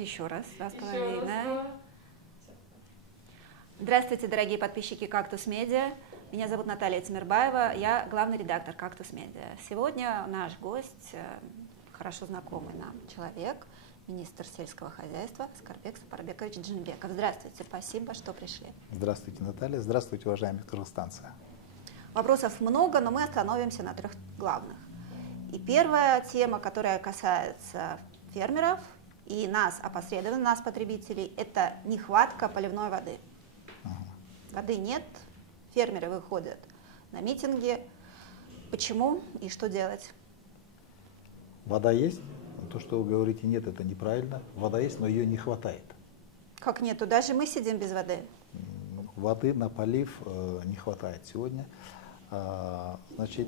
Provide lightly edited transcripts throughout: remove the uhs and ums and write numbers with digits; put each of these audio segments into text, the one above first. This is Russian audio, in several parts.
Еще раз, 2,5. Здравствуйте, дорогие подписчики «Кактус Медиа». Меня зовут Наталья Тимирбаева, я главный редактор «Кактус Медиа». Сегодня наш гость, хорошо знакомый нам человек, министр сельского хозяйства Аскарбек Сапарбекович Джинбеков. Здравствуйте, спасибо, что пришли. Здравствуйте, Наталья. Здравствуйте, уважаемые кыргызстанцы. Вопросов много, но мы остановимся на 3 главных. И первая тема, которая касается фермеров и нас, опосредованно нас, потребителей, это нехватка поливной воды. Воды нет, фермеры выходят на митинги. Почему и что делать? Вода есть. То, что вы говорите нет, это неправильно. Вода есть, но ее не хватает. Как нету? Даже мы сидим без воды. Воды на полив не хватает сегодня. Значит,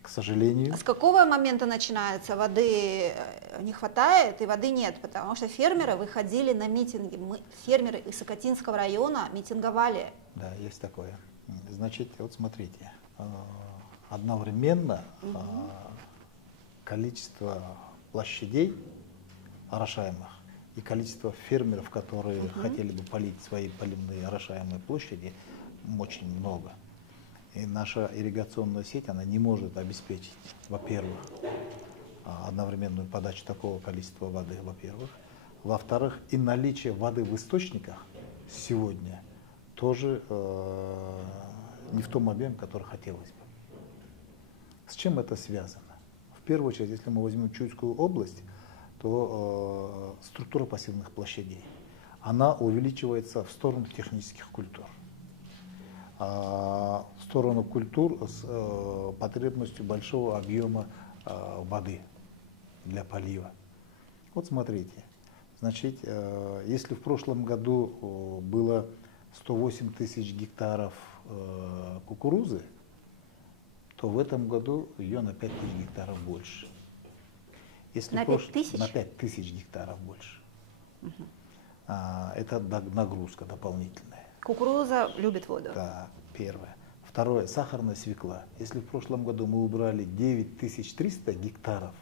к сожалению... А с какого момента начинается? Воды не хватает и воды нет, потому что фермеры выходили на митинги. Мы, фермеры из Сокотинского района, митинговали. Да, есть такое. Значит, вот смотрите, одновременно количество площадей орошаемых и количество фермеров, которые хотели бы полить свои поливные орошаемые площади, очень много. И наша ирригационная сеть, она не может обеспечить, во-первых, одновременную подачу такого количества воды, во-первых. Во-вторых, и наличие воды в источниках сегодня тоже не в том объеме, который хотелось бы. С чем это связано? В первую очередь, если мы возьмем Чуйскую область, то структура посевных площадей, она увеличивается в сторону технических культур. В сторону культур с потребностью большого объема воды для полива. Вот смотрите, значит, если в прошлом году было 108 тысяч гектаров кукурузы, то в этом году ее на 5 тысяч гектаров больше. Если на 5 тысяч? На 5 тысяч гектаров больше. Это нагрузка дополнительная. Кукуруза любит воду. Да, первое. Второе, сахарная свекла. Если в прошлом году мы убрали 9300 гектаров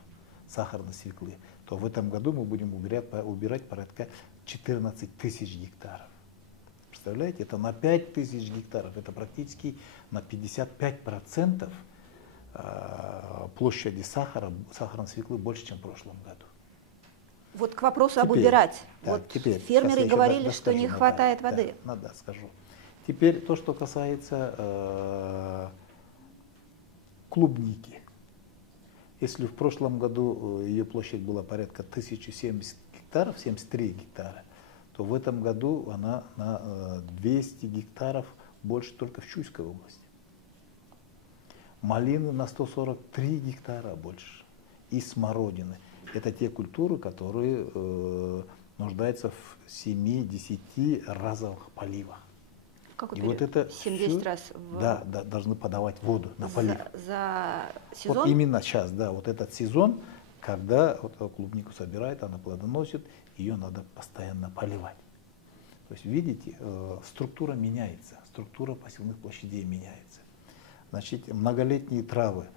сахарной свеклы, то в этом году мы будем убирать порядка 14 тысяч гектаров. Представляете, это на 5 тысяч гектаров, это практически на 55% площади сахарной свеклы больше, чем в прошлом году. Вот к вопросу об убирать. Да, вот теперь, фермеры говорили, что не хватает воды. Да, скажу. Теперь то, что касается клубники. Если в прошлом году ее площадь была порядка 1070 гектаров, 73 гектара, то в этом году она на 200 гектаров больше только в Чуйской области. Малины на 143 гектара больше. И смородины. Это те культуры, которые нуждаются в 7-10 разовых поливах. Как и вот это 7-10 раз да, должны подавать воду на полив. За сезон? Вот именно сейчас, да, вот этот сезон, когда вот клубнику собирает, она плодоносит, ее надо постоянно поливать. То есть, видите, структура меняется, структура посевных площадей меняется. Значит, многолетние травы,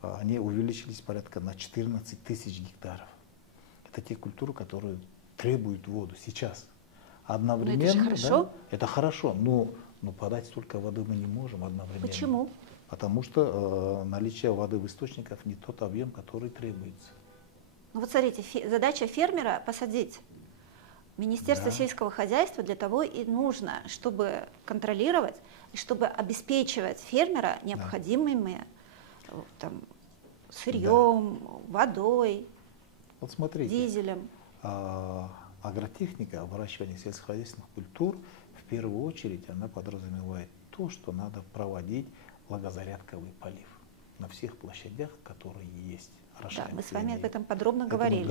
они увеличились порядка на 14 тысяч гектаров. Это те культуры, которые требуют воду сейчас. Одновременно, это же хорошо. Да, это хорошо, но подать столько воды мы не можем одновременно. Почему? Потому что наличие воды в источниках не тот объем, который требуется. Ну вот смотрите, задача фермера посадить. Министерство сельского хозяйства для того и нужно, чтобы контролировать и чтобы обеспечивать фермера необходимыми сырьем, водой, вот смотрите, дизелем. Агротехника, выращивание сельскохозяйственных культур, в первую очередь, она подразумевает то, что надо проводить влагозарядковый полив на всех площадях, которые есть. Да, мы с вами об этом подробно говорили.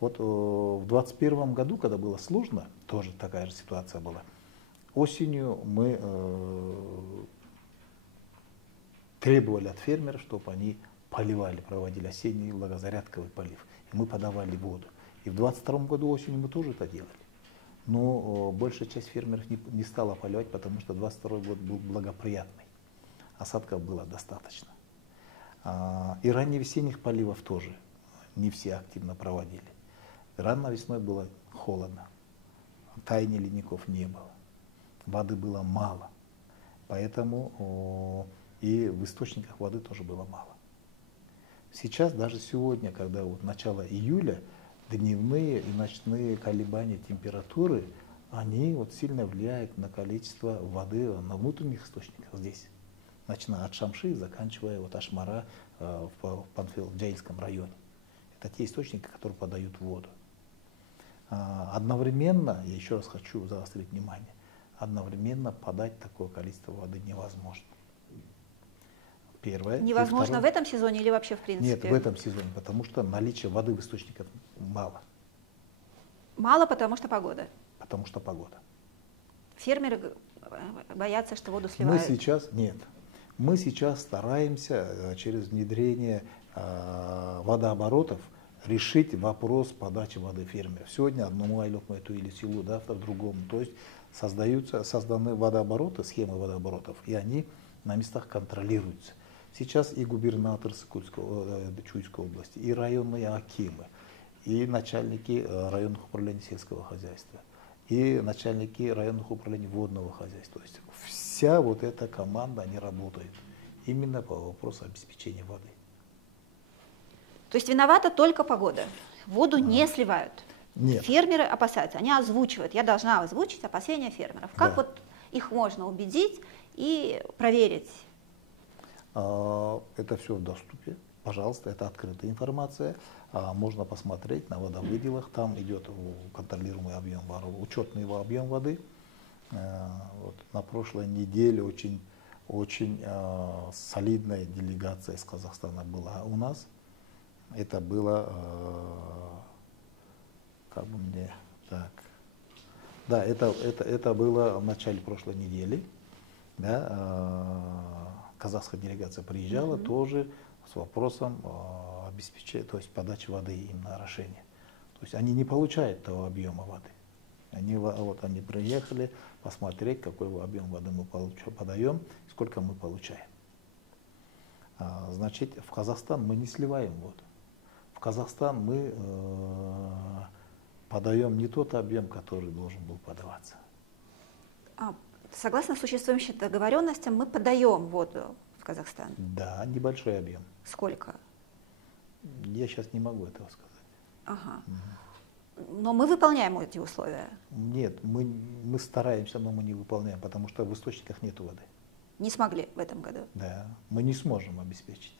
Вот в 2021 году, когда было сложно, тоже такая же ситуация была. Осенью мы требовали от фермеров, чтобы они поливали, проводили осенний влагозарядковый полив. И мы подавали воду. И в 2022 году осенью мы тоже это делали. Но большая часть фермеров не стала поливать, потому что 2022 год был благоприятный. Осадков было достаточно. И ранневесенних поливов тоже не все активно проводили. Рано весной было холодно, таяния ледников не было, воды было мало, поэтому и в источниках воды тоже было мало. Сейчас, даже сегодня, когда вот начало июля, дневные и ночные колебания температуры, они вот сильно влияют на количество воды на внутренних источниках здесь, начиная от Шамши и заканчивая вот Ашмара в Джаильском районе. Это те источники, которые подают воду. Одновременно, я еще раз хочу заострить внимание, одновременно подать такое количество воды невозможно. Первое. Невозможно в этом сезоне или вообще в принципе? Нет, в этом сезоне, потому что наличие воды в источниках мало. Мало, потому что погода? Потому что погода. Фермеры боятся, что воду сливают? Мы сейчас стараемся через внедрение водооборотов решить вопрос подачи воды фермеров. Сегодня одному айлокму эту или силу, завтра другому. То есть созданы водообороты, схемы водооборотов, и они на местах контролируются. Сейчас и губернатор Чуйской области, и районные акимы, и начальники районных управлений сельского хозяйства, и начальники районных управлений водного хозяйства. То есть вся вот эта команда, они работают именно по вопросу обеспечения воды. То есть виновата только погода? Воду не сливают? Нет. Фермеры опасаются, они озвучивают. Я должна озвучить опасения фермеров. Как вот их можно убедить и проверить? Это все в доступе. Пожалуйста, это открытая информация. Можно посмотреть на водовыделах. Там идет контролируемый объем воды, учетный его объем воды. Вот на прошлой неделе очень солидная делегация из Казахстана была у нас. Это было, это было в начале прошлой недели. Да, казахская делегация приезжала тоже с вопросом обеспечения, то есть подачи воды им на орошение. То есть они не получают того объема воды. Они приехали посмотреть, какой объем воды мы подаем, сколько мы получаем. Значит, в Казахстан мы не сливаем воду. В Казахстан мы подаем не тот объем, который должен был подаваться. Согласно существующим договоренностям, мы подаем воду в Казахстан? Да, небольшой объем. Сколько? Я сейчас не могу этого сказать. Ага. Но мы выполняем эти условия? Нет, мы стараемся, но мы не выполняем, потому что в источниках нет воды. Не смогли в этом году? Да, мы не сможем обеспечить.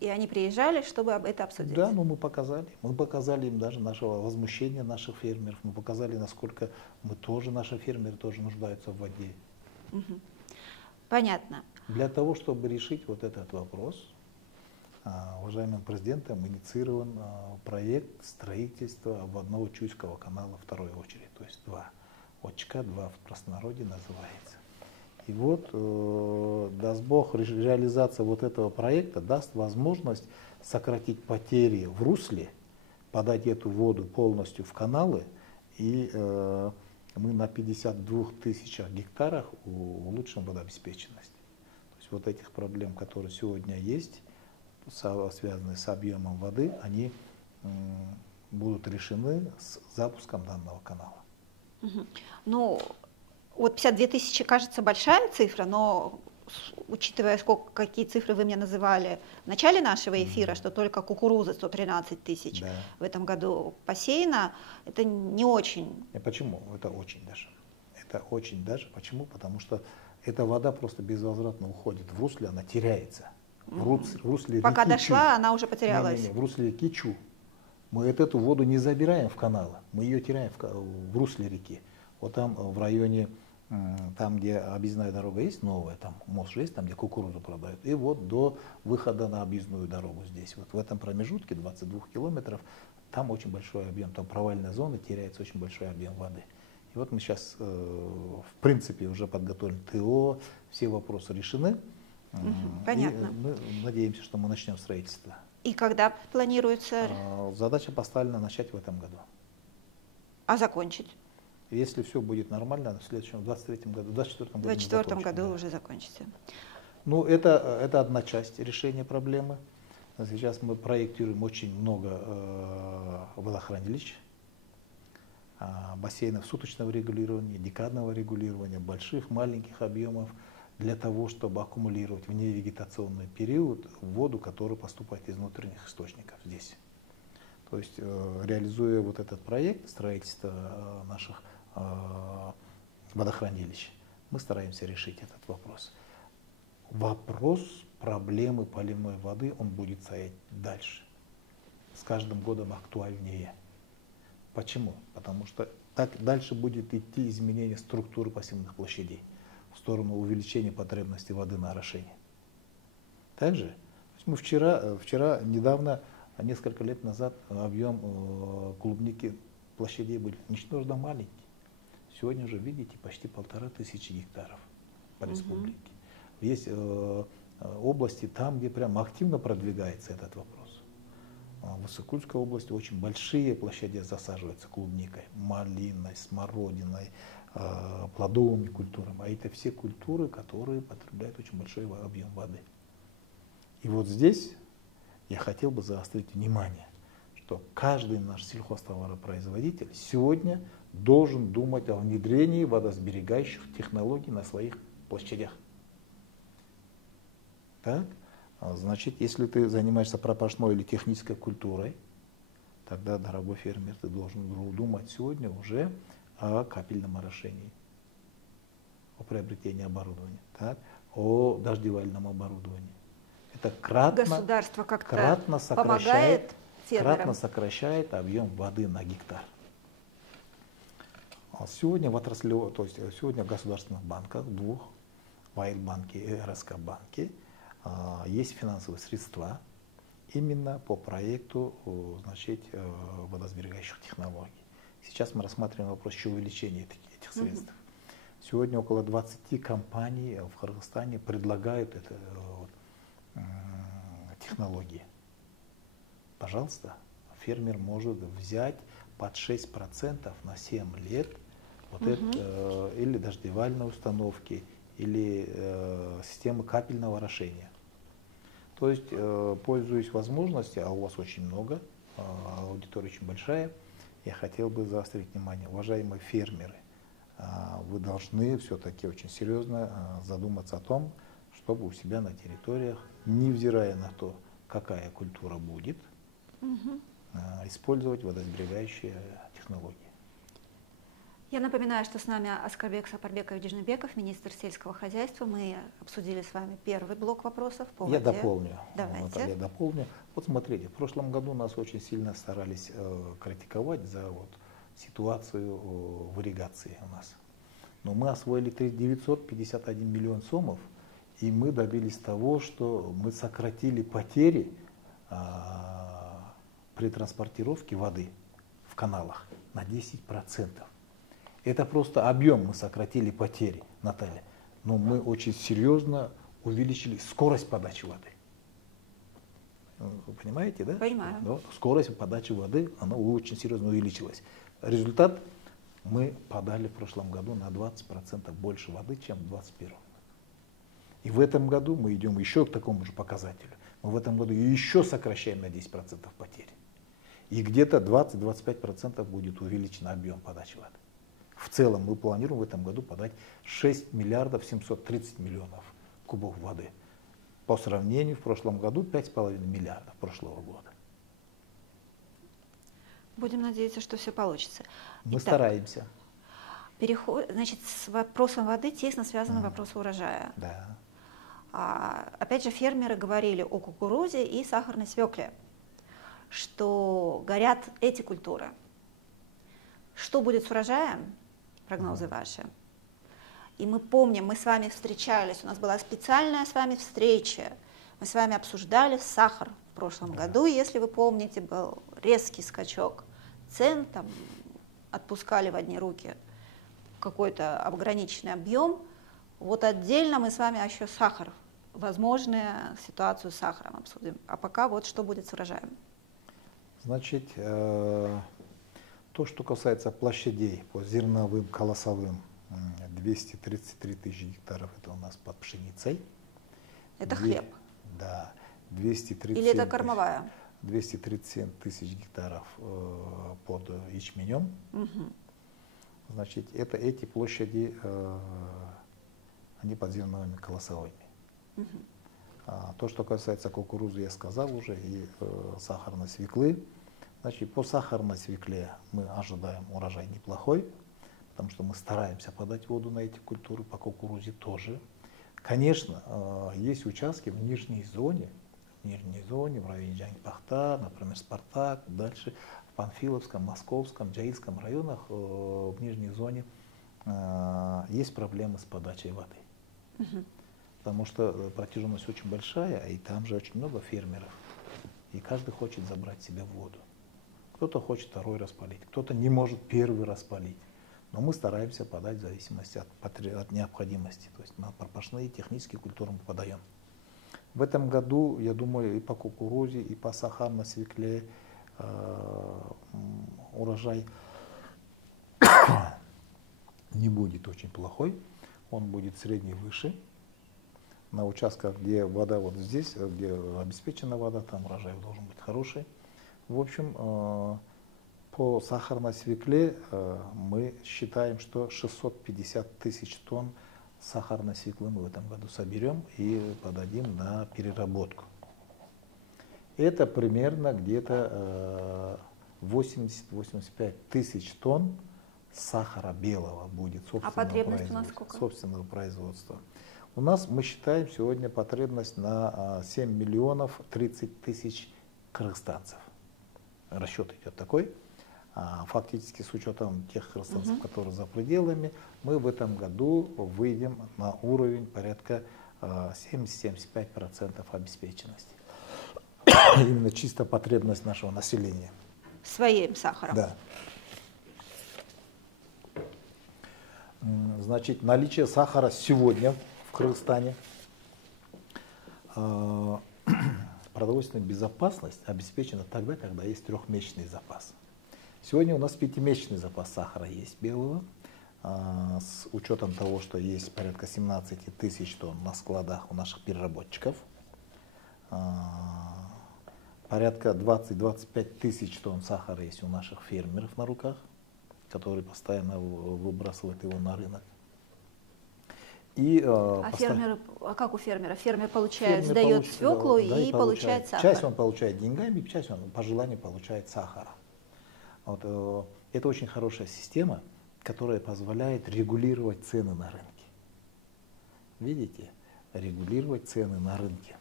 И они приезжали, чтобы это обсудить? Да, но мы показали им даже нашего возмущения наших фермеров, мы показали, насколько наши фермеры тоже нуждаются в воде. Понятно. Для того, чтобы решить вот этот вопрос, уважаемым президентом инициирован проект строительства обводного Чуйского канала второй очереди, то есть 2. ОЧК 2 в простонародье называется. И вот, даст Бог, реализация вот этого проекта даст возможность сократить потери в русле, подать эту воду полностью в каналы, и мы на 52 тысячах гектарах улучшим водообеспеченность. То есть вот этих проблем, которые сегодня есть, связанные с объемом воды, они будут решены с запуском данного канала. Ну, вот 52 тысячи, кажется, большая цифра, но учитывая, какие цифры вы мне называли в начале нашего эфира, что только кукурузы 113 тысяч в этом году посеяно, это не очень. Почему? Это очень даже. Это очень даже. Почему? Потому что эта вода просто безвозвратно уходит в русле, она теряется. В русле Пока реки дошла, Чу. она уже потерялась. В русле реки Чу. Мы эту воду не забираем в каналы, мы ее теряем в русле реки. Вот там в районе, там где объездная дорога есть, новая, там мост же есть, там где кукурузу продают, и вот до выхода на объездную дорогу здесь. Вот в этом промежутке 22 километров, там очень большой объем, там провальная зона, теряется очень большой объем воды. И вот мы сейчас, в принципе, уже подготовили ТО, все вопросы решены. Понятно. И мы надеемся, что мы начнем строительство. И когда планируется? Задача поставлена начать в этом году. А закончить? Если все будет нормально, в следующем, в 2023 году, в 2024 году. В 2024 году уже закончится. Ну, это одна часть решения проблемы. Сейчас мы проектируем очень много водохранилищ, бассейнов суточного регулирования, декадного регулирования, больших, маленьких объемов, для того, чтобы аккумулировать в невегетационный период воду, которая поступает из внутренних источников здесь. То есть, реализуя вот этот проект строительства наших водохранилищ, мы стараемся решить этот вопрос. Вопрос проблемы поливной воды, он будет стоять дальше, с каждым годом актуальнее. Почему? Потому что так дальше будет идти изменение структуры пассивных площадей в сторону увеличения потребности воды на орошение. Также мы вчера, недавно, несколько лет назад, объем клубники площадей был ничтожно маленький. Сегодня уже, видите, почти 1500 гектаров по республике. Есть области там, где прямо активно продвигается этот вопрос. В Высокульской области очень большие площади засаживаются клубникой, малиной, смородиной, плодовыми культурами. А это все культуры, которые потребляют очень большой объем воды. И вот здесь я хотел бы заострить внимание, что каждый наш сельхозтоваропроизводитель сегодня должен думать о внедрении водосберегающих технологий на своих площадях. Так? Значит, если ты занимаешься пропашной или технической культурой, тогда, дорогой фермер, ты должен думать сегодня уже о капельном орошении, о приобретении оборудования, так? О дождевальном оборудовании. Это Государство как-то помогает фермерам. Кратно сокращает объем воды на гектар. Сегодня в отраслевой, то есть сегодня в государственных банках, двух, Вайлдбанке и РСК-банке, есть финансовые средства именно по проекту, значит, водосберегающих технологий. Сейчас мы рассматриваем вопрос еще увеличения этих средств. Сегодня около 20 компаний в Кыргызстане предлагают это, технологии. Пожалуйста, фермер может взять под 6% на 7 лет вот это, или дождевальные установки, или системы капельного орошения. То есть, пользуясь возможностью, а у вас очень много, аудитория очень большая, я хотел бы заострить внимание, уважаемые фермеры, вы должны все-таки очень серьезно задуматься о том, чтобы у себя на территориях, невзирая на то, какая культура будет, использовать водосберегающие технологии. Я напоминаю, что с нами Аскарбек Сапарбекович Джиныбеков, министр сельского хозяйства. Мы обсудили с вами первый блок вопросов по воде. Я дополню. Давайте. Я дополню. Вот смотрите, в прошлом году нас очень сильно старались критиковать за ситуацию в ирригации у нас. Но мы освоили 951 миллион сомов, и мы добились того, что мы сократили потери при транспортировке воды в каналах на 10%. Это просто объем, мы сократили потери, Наталья. Но мы очень серьезно увеличили скорость подачи воды. Вы понимаете, да? Понимаю. Да? Скорость подачи воды, она очень серьезно увеличилась. Результат, мы подали в прошлом году на 20% больше воды, чем в 2021. И в этом году мы идем еще к такому же показателю. Мы в этом году еще сокращаем на 10% потери. И где-то 20-25% будет увеличен объем подачи воды. В целом мы планируем в этом году подать 6 миллиардов 730 миллионов кубов воды. По сравнению в прошлом году 5,5 миллиардов прошлого года. Будем надеяться, что все получится. Мы стараемся. Значит, с вопросом воды тесно связан вопрос урожая. Да. Опять же, фермеры говорили о кукурузе и сахарной свекле, что горят эти культуры. Что будет с урожаем? Прогнозы ваши. И мы помним, мы с вами встречались, у нас была специальная с вами встреча, мы с вами обсуждали сахар в прошлом году, если вы помните, был резкий скачок цен, там отпускали в одни руки какой-то ограниченный объем. Вот отдельно мы с вами еще сахар, возможную ситуацию с сахаром обсудим. А пока вот что будет с урожаем. Значит, то, что касается площадей по зерновым, колосовым, 233 тысячи гектаров, это у нас под пшеницей. Это хлеб. Да. 237 Или это кормовая? 237 тысяч гектаров под ячменем. Значит, эти площади, они под зерновыми колосовыми. То, что касается кукурузы, я сказал уже, и сахарной свеклы. Значит, по сахарной свекле мы ожидаем урожай неплохой, потому что мы стараемся подать воду на эти культуры, по кукурузе тоже. Конечно, есть участки в нижней зоне, в районе Джангпахта, например, Спартак, дальше в Панфиловском, Московском, Джаильском районах, в нижней зоне есть проблемы с подачей воды. Потому что протяженность очень большая, и там же очень много фермеров. И каждый хочет забрать себе воду. Кто-то хочет второй раз полить, кто-то не может первый раз полить. Но мы стараемся подать в зависимости от необходимости. То есть на пропашные технические культуры мы подаем. В этом году, я думаю, и по кукурузе, и по сахарной свекле урожай не будет очень плохой. Он будет средний выше. На участках, где вода вот здесь, где обеспечена вода, там урожай должен быть хороший. В общем, по сахарной свекле мы считаем, что 650 тысяч тонн сахарной свеклы мы в этом году соберем и подадим на переработку. Это примерно где-то 80-85 тысяч тонн сахара белого будет собственного производства. У нас, мы считаем, сегодня потребность на 7 миллионов 30 тысяч кыргызстанцев. Расчет идет такой. Фактически с учетом тех кыргызстанцев, которые за пределами, мы в этом году выйдем на уровень порядка 70-75% обеспеченности. Именно чисто потребность нашего населения. Своим сахаром. Да. Значит, наличие сахара сегодня в Кыргызстане, продовольственная безопасность обеспечена тогда, когда есть трехмесячный запас. Сегодня у нас 5-месячный запас сахара есть белого, с учетом того, что есть порядка 17 тысяч тонн на складах у наших переработчиков, порядка 20-25 тысяч тонн сахара есть у наших фермеров на руках, которые постоянно выбрасывают его на рынок. Фермеры, как у фермера? Фермер получает, сдает свеклу и получает сахар. Часть он получает деньгами, часть он по желанию получает сахара. Вот, это очень хорошая система, которая позволяет регулировать цены на рынке. Видите? Регулировать цены на рынке.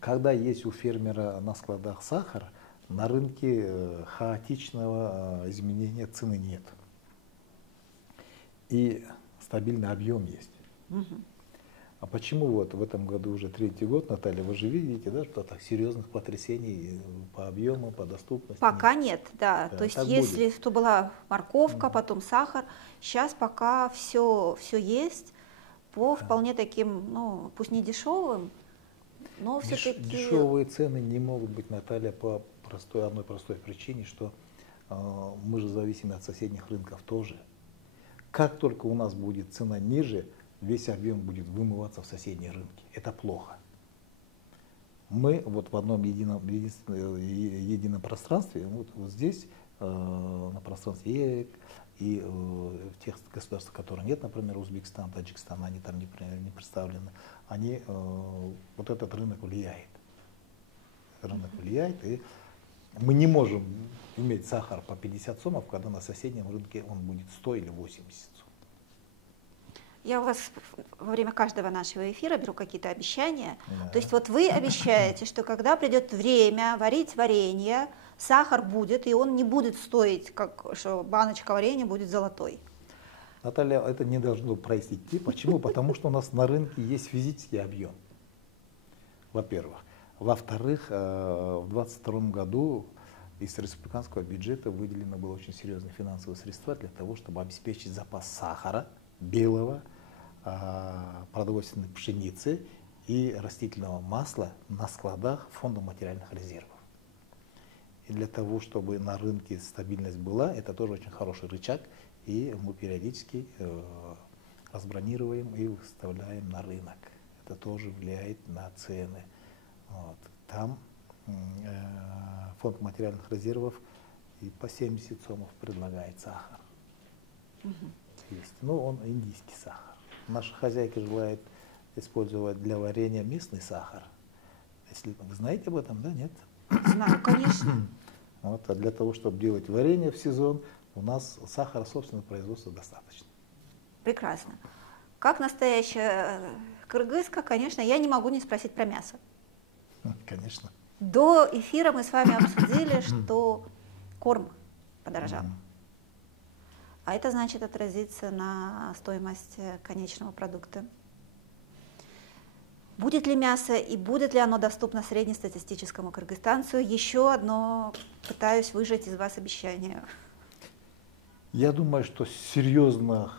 Когда есть у фермера на складах сахар, на рынке хаотичного изменения цены нет. И стабильный объем есть. А почему вот в этом году уже 3-й год, Наталья, вы же видите, да, что так серьезных потрясений по объему, по доступности? Пока нет, да. То есть если то была морковка, потом сахар, сейчас пока все есть по вполне таким, ну, пусть не дешевым, но все-таки... Дешевые цены не могут быть, Наталья, по одной простой причине, что мы же зависим от соседних рынков тоже. Как только у нас будет цена ниже, весь объем будет вымываться в соседние рынки. Это плохо. Мы вот в одном едином пространстве, вот здесь, на пространстве ЕЭК, и в тех государствах, которые нет, например, Узбекистан, Таджикистан, они там не представлены, вот этот рынок влияет. И мы не можем иметь сахар по 50 сомов, когда на соседнем рынке он будет 100 или 80 сом. Я у вас во время каждого нашего эфира беру какие-то обещания. Да. То есть вот вы обещаете, что когда придет время варить варенье, сахар будет, и он не будет стоить, как что баночка варенья будет золотой. Наталья, это не должно произойти. Почему? Потому что у нас на рынке есть физический объем, во-первых. Во-вторых, в 2022 году из республиканского бюджета выделено было очень серьезные финансовые средства для того, чтобы обеспечить запас сахара, белого, продовольственной пшеницы и растительного масла на складах Фонда материальных резервов. И для того, чтобы на рынке стабильность была, это тоже очень хороший рычаг, и мы периодически разбронируем и выставляем на рынок. Это тоже влияет на цены. Вот. Там фонд материальных резервов и по 70 сомов предлагает сахар. Есть. Ну, он индийский сахар. Наша хозяйка желает использовать для варенья местный сахар. Если вы знаете об этом, да, нет? Знаю, конечно. Вот, а для того, чтобы делать варенье в сезон, у нас сахара собственного производства достаточно. Прекрасно. Как настоящая кыргызка, конечно, я не могу не спросить про мясо. Конечно. До эфира мы с вами обсудили, что корм подорожал. А это значит отразится на стоимости конечного продукта. Будет ли мясо и будет ли оно доступно среднестатистическому кыргызстанцу? Еще одно пытаюсь выжать из вас обещание. Я думаю, что серьезного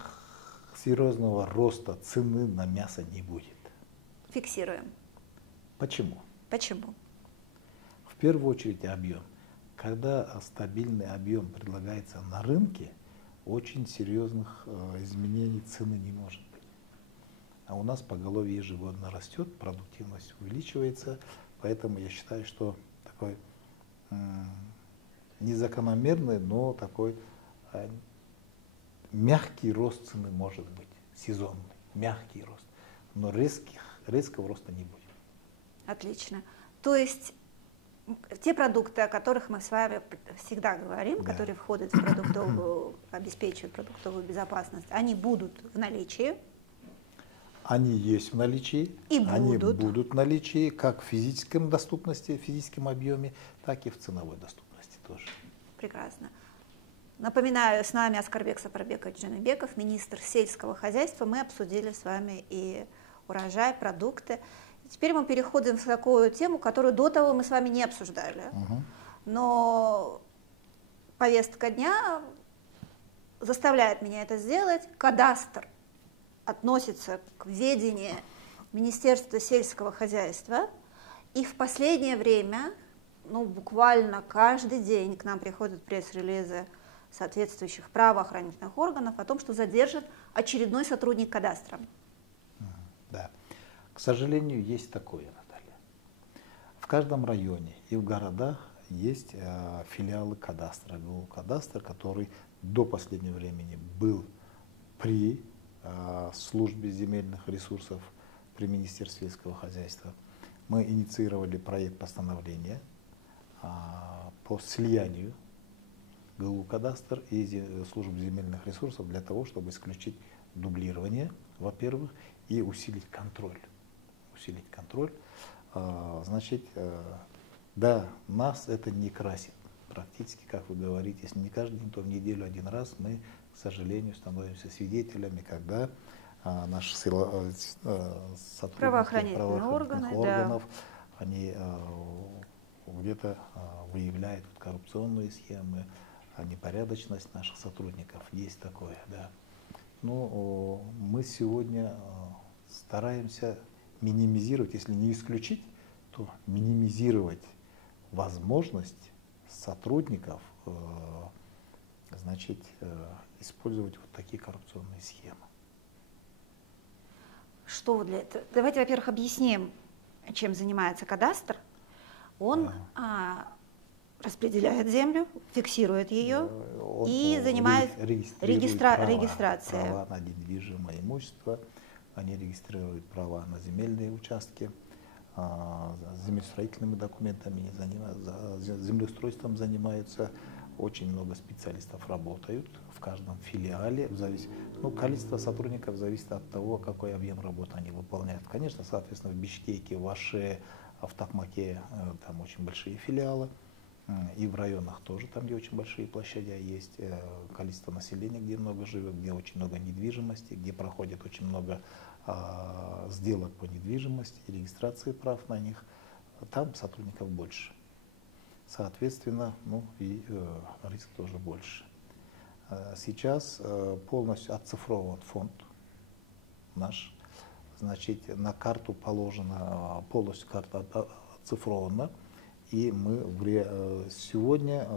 роста цены на мясо не будет. Фиксируем. Почему? Почему? В первую очередь объем. Когда стабильный объем предлагается на рынке, очень серьезных изменений цены не может быть. А у нас поголовье ежегодно растет, продуктивность увеличивается, поэтому я считаю, что такой незакономерный, но такой мягкий рост цены может быть, сезонный, мягкий рост, но резкого роста не будет. Отлично. То есть те продукты, о которых мы с вами всегда говорим, Да. которые входят в продуктовую, обеспечивают продуктовую безопасность, они будут в наличии. Они есть в наличии, И они будут. будут в наличии как в физическом доступности, в физическом объеме, так и в ценовой доступности тоже. Прекрасно. Напоминаю, с нами Аскарбек Сапарбекович Джаныбеков, министр сельского хозяйства. Мы обсудили с вами и урожай, продукты. Теперь мы переходим в такую тему, которую до того мы с вами не обсуждали. Но повестка дня заставляет меня это сделать. Кадастр относится к ведению Министерства сельского хозяйства. И в последнее время, буквально каждый день к нам приходят пресс-релизы соответствующих правоохранительных органов о том, что задержан очередной сотрудник кадастра. Да. К сожалению, есть такое, Наталья. В каждом районе и в городах есть филиалы кадастра, ГУ-кадастр, который до последнего времени был при службе земельных ресурсов при Министерстве сельского хозяйства. Мы инициировали проект постановления по слиянию ГУ-кадастр и служб земельных ресурсов для того, чтобы исключить дублирование, во-первых, и усилить контроль. Значит, да, нас это не красит. Практически, как вы говорите, если не каждый день, то в неделю один раз мы, к сожалению, становимся свидетелями, когда наши сотрудники правоохранительных органов, они где-то выявляют коррупционные схемы, непорядочность наших сотрудников. Есть такое, да. Но мы сегодня стараемся минимизировать, если не исключить, то минимизировать возможность сотрудников, значит, использовать вот такие коррупционные схемы. Что для этого? Давайте, во-первых, объясним, чем занимается кадастр. Он распределяет землю, фиксирует ее и занимается регистрацией. Права на недвижимое имущество, они регистрируют права на земельные участки, землестроительными документами, землеустройством занимаются. Очень много специалистов работают в каждом филиале. Количество сотрудников зависит от того, какой объем работы они выполняют. Конечно, соответственно, в Бишкеке, в Аше, в Токмаке там очень большие филиалы. И в районах тоже, там, где очень большие площади есть, количество населения, где много живет, где очень много недвижимости, где проходит очень много сделок по недвижимости и регистрации прав на них, там сотрудников больше. Соответственно, и риск тоже больше. Сейчас полностью оцифрован фонд наш, значит, на карту положена, полностью карта оцифрована, и сегодня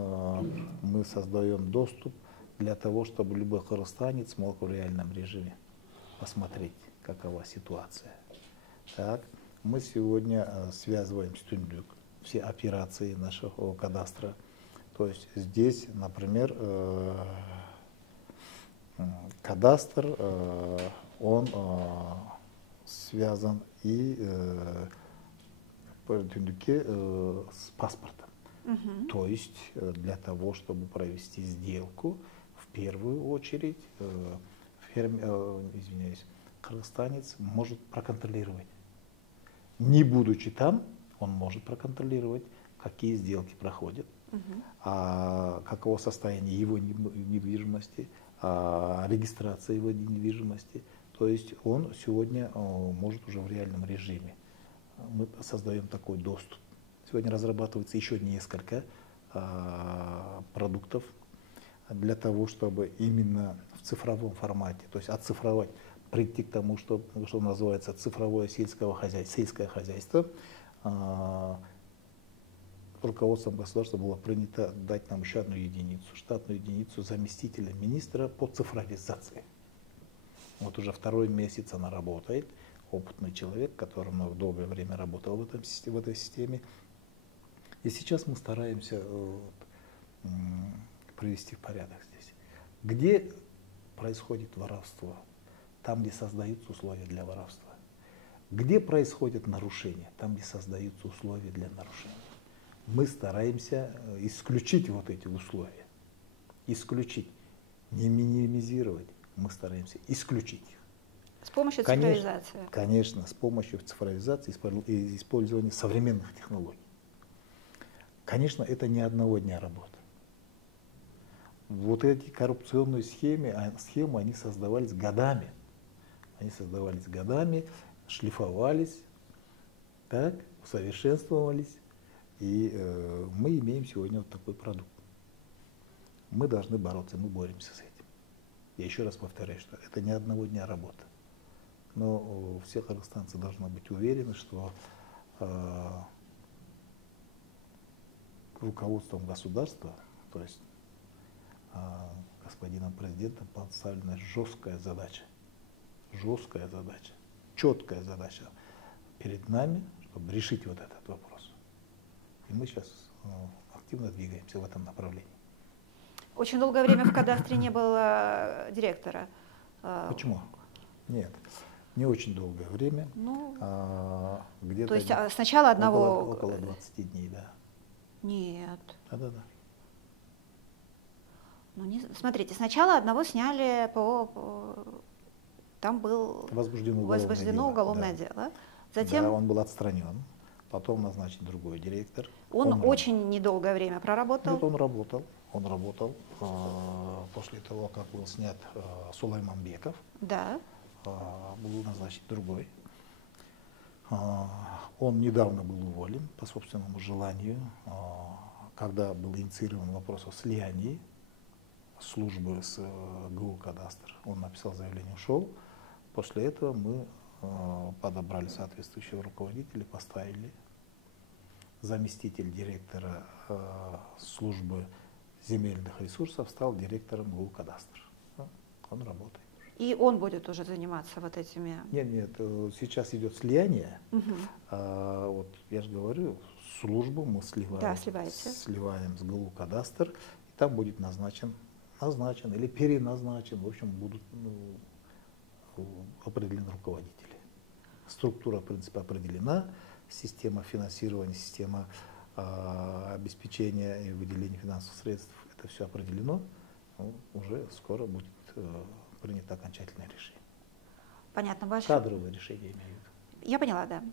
мы создаем доступ для того, чтобы любой кыргызстанец мог в реальном режиме посмотреть, какова ситуация. Так. Мы сегодня связываем с Түндүк все операции нашего кадастра. То есть здесь, например, кадастр, он связан и по Түндүкке с паспортом. То есть для того, чтобы провести сделку, в первую очередь кыргызстанец может проконтролировать. Не будучи там, он может проконтролировать, какие сделки проходят, каково состояние его недвижимости, регистрация его недвижимости. То есть он сегодня может уже в реальном режиме. Мы создаем такой доступ. Сегодня разрабатывается еще несколько продуктов для того, чтобы именно в цифровом формате, то есть оцифровать, прийти к тому, что называется цифровое сельское хозяйство. Руководством государства было принято дать нам еще одну единицу, штатную единицу заместителя министра по цифровизации. Вот уже второй месяц она работает. Опытный человек, который долгое время работал в этой системе. И сейчас мы стараемся привести в порядок здесь. Где происходит воровство? Там, где создаются условия для воровства. Где происходят нарушения? Там, где создаются условия для нарушения. Мы стараемся исключить вот эти условия. Исключить. Не минимизировать. Мы стараемся исключить их. С помощью цифровизации? Конечно, с помощью цифровизации и использования современных технологий. Конечно, это не одного дня работы. Вот эти коррупционные схемы, они создавались годами. Они создавались годами, шлифовались, так, усовершенствовались. И мы имеем сегодня вот такой продукт. Мы должны бороться, мы боремся с этим. Я еще раз повторяю, что это не одного дня работы. Но все кыргызстанцы должны быть уверены, что руководством государства, то есть господином президентом поставлена жесткая задача, четкая задача перед нами, чтобы решить вот этот вопрос. И мы сейчас активно двигаемся в этом направлении. Очень долгое время в кадастре не было директора. Почему? Нет, не очень долгое время. Ну, где-то то есть сначала одного... Около 20 дней, да. Нет. Да. Ну, смотрите, сначала одного сняли там был возбуждено уголовное дело. Затем... Да, он был отстранен. Потом назначен другой директор. Он очень недолгое время проработал. Нет, он работал после того, как был снят Сулайманбеков. Да. Был назначен другой. Он недавно был уволен по собственному желанию, когда был инициирован вопрос о слиянии службы с ГУ «Кадастр». Он написал заявление, ушел. После этого мы подобрали соответствующего руководителя, поставили. Заместитель директора службы земельных ресурсов стал директором ГУ «Кадастр». Он работает. И он будет уже заниматься вот этими... Нет, сейчас идет слияние. Вот я же говорю, службу мы сливаем с ГУ «Кадастр», и там будет назначен или переназначен, в общем, будут определены руководители. Структура, в принципе, определена, система финансирования, система обеспечения и выделения финансовых средств, это все определено, уже скоро будет принято окончательное решение. Понятно. Кадровое решение имею в виду. Я поняла, да.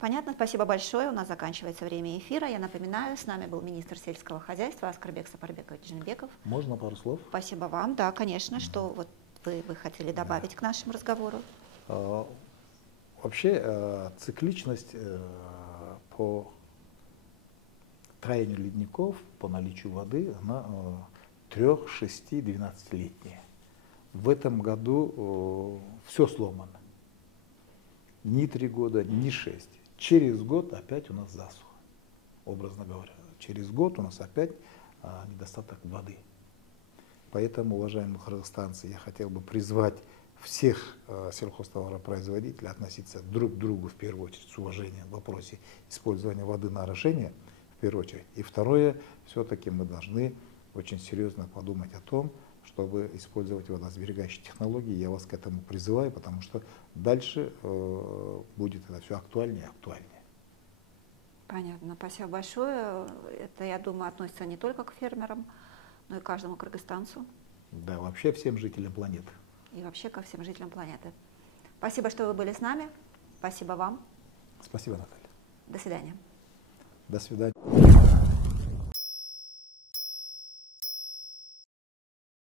Понятно, спасибо большое. У нас заканчивается время эфира. Я напоминаю, с нами был министр сельского хозяйства Аскарбек Сапарбекович Джинбеков. Можно пару слов? Спасибо вам. Да, конечно. Что вот вы хотели добавить к нашему разговору? Вообще цикличность по таянию ледников, по наличию воды, она 3, 6, 12-летняя. В этом году все сломано. Ни 3 года, ни 6. Через год опять у нас засуха, образно говоря. Через год у нас опять недостаток воды. Поэтому, уважаемые кыргызстанцы, я хотел бы призвать всех сельхозтоваропроизводителей относиться друг к другу в первую очередь с уважением в вопросе использования воды на орошение в первую очередь. И второе, все-таки мы должны очень серьезно подумать о том, чтобы использовать водосберегающие технологии. Я вас к этому призываю, потому что дальше будет это все актуальнее и актуальнее. Понятно, спасибо большое. Это, я думаю, относится не только к фермерам, но и к каждому кыргызстанцу. Да, вообще всем жителям планеты. И вообще ко всем жителям планеты. Спасибо, что вы были с нами. Спасибо вам. Спасибо, Наталья. До свидания. До свидания.